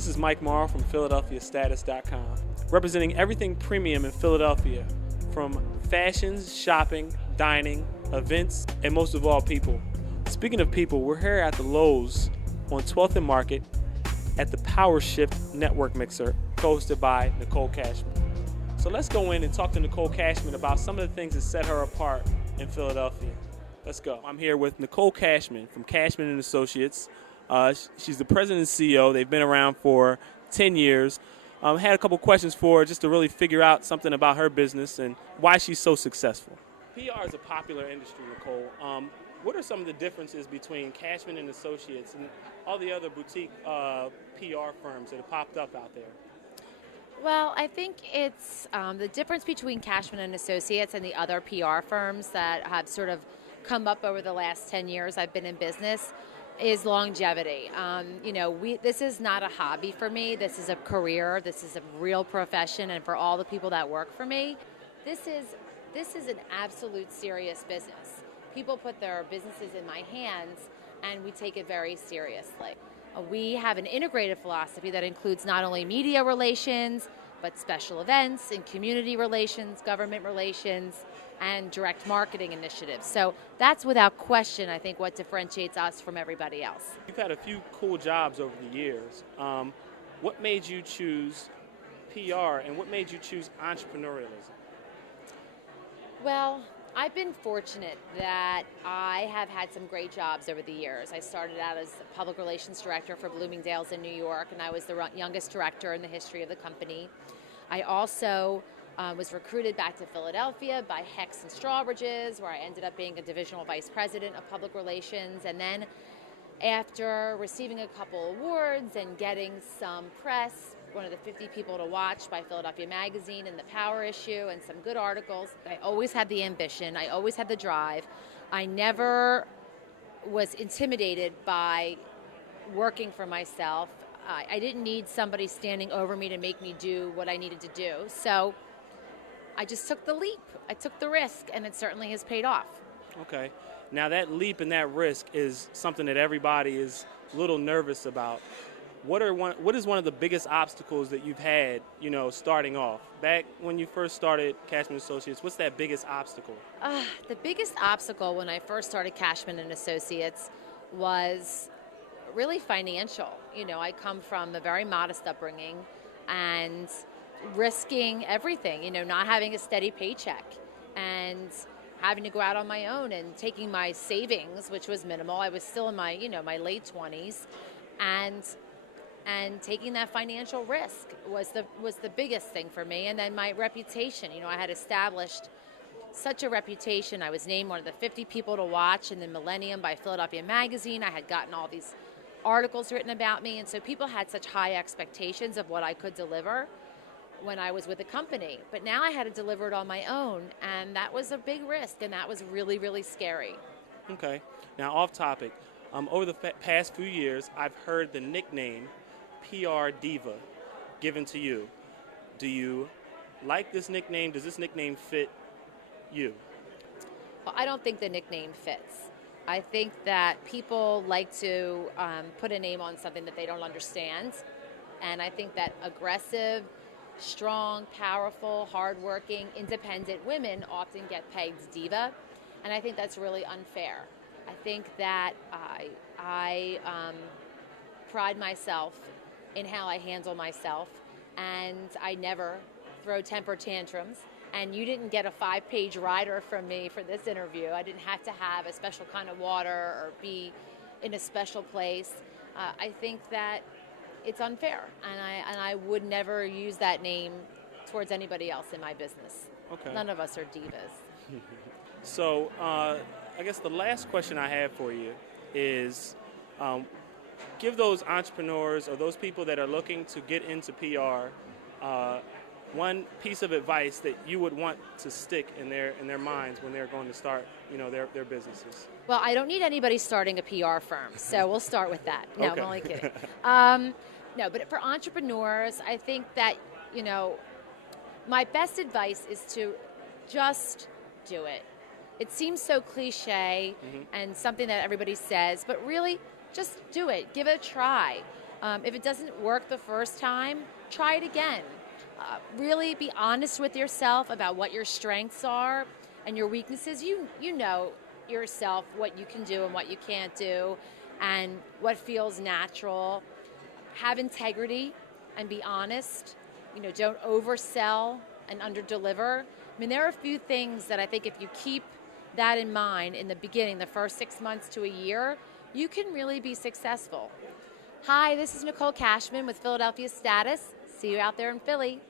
This is Mike Morrow from PhiladelphiaStatus.com, representing everything premium in Philadelphia, from fashions, shopping, dining, events, and most of all, people. Speaking of people, we're here at the Lowe's on 12th and Market at the Power Shift Network Mixer, hosted by Nicole Cashman. So let's go in and talk to Nicole Cashman about some of the things that set her apart in Philadelphia. Let's go. I'm here with Nicole Cashman from Cashman & Associates. She's the president and CEO. They've been around for 10 years. Had a couple questions for her just to really figure out something about her business and why she's so successful. PR is a popular industry, Nicole. What are some of the differences between Cashman & Associates and all the other boutique PR firms that have popped up out there? Well, I think it's the difference between Cashman & Associates and the other PR firms that have sort of come up over the last 10 years I've been in business is longevity. This is not a hobby for me. This is a career. This is a real profession, and for all the people that work for me, this is an absolute serious business. People put their businesses in my hands, and we take it very seriously. We have an integrated philosophy that includes not only media relations, but special events and community relations, government relations, and direct marketing initiatives. So that's without question, I think, what differentiates us from everybody else. You've had a few cool jobs over the years. What made you choose PR and what made you choose entrepreneurialism? Well, I've been fortunate that I have had some great jobs over the years. I started out as a public relations director for Bloomingdale's in New York, and I was the youngest director in the history of the company. I also was recruited back to Philadelphia by Hex and Strawbridge's, where I ended up being a divisional vice president of public relations. And then after receiving a couple awards and getting some press, one of the 50 people to watch by Philadelphia Magazine in the Power issue and some good articles, I always had the ambition. I always had the drive. I never was intimidated by working for myself. I didn't need somebody standing over me to make me do what I needed to do. So I just took the leap. I took the risk, and it certainly has paid off. Okay. Now that leap and that risk is something that everybody is a little nervous about. What is one of the biggest obstacles that you've had, starting off? Back when you first started Cashman Associates, what's that biggest obstacle? The biggest obstacle when I first started Cashman & Associates was really financial. I come from a very modest upbringing and risking everything, not having a steady paycheck and having to go out on my own and taking my savings, which was minimal. I was still in my, my late 20s, and taking that financial risk was the biggest thing for me. And then my reputation, I had established such a reputation. I was named one of the 50 people to watch in the Millennium by Philadelphia Magazine. I had gotten all these articles written about me, and so people had such high expectations of what I could deliver when I was with the company. But now I had to deliver it on my own, and that was a big risk, and that was really, really scary. Okay. Now, off topic, over the past few years, I've heard the nickname PR Diva given to you. Do you like this nickname? Does this nickname fit you? Well, I don't think the nickname fits. I think that people like to put a name on something that they don't understand, and I think that aggressive, strong, powerful, hardworking, independent women often get pegged diva, and I think that's really unfair. I think that I pride myself in how I handle myself, and I never throw temper tantrums. And you didn't get a 5-page rider from me for this interview. I didn't have to have a special kind of water or be in a special place. I think that it's unfair, and I would never use that name towards anybody else in my business. Okay. None of us are divas. So I guess the last question I have for you is give those entrepreneurs or those people that are looking to get into PR one piece of advice that you would want to stick in their minds when they're going to start, their businesses. Well, I don't need anybody starting a PR firm, so we'll start with that. No, Okay. I'm only kidding. No, but for entrepreneurs, I think that, my best advice is to just do it. It seems so cliche and something that everybody says, but really just do it. Give it a try. If it doesn't work the first time, try it again. Really be honest with yourself about what your strengths are and your weaknesses. You know yourself what you can do and what you can't do and what feels natural. Have integrity and be honest. Don't oversell and underdeliver. I mean, there are a few things that I think if you keep that in mind in the beginning, the first 6 months to a year, you can really be successful. Hi, this is Nicole Cashman with Philadelphia Status. See you out there in Philly.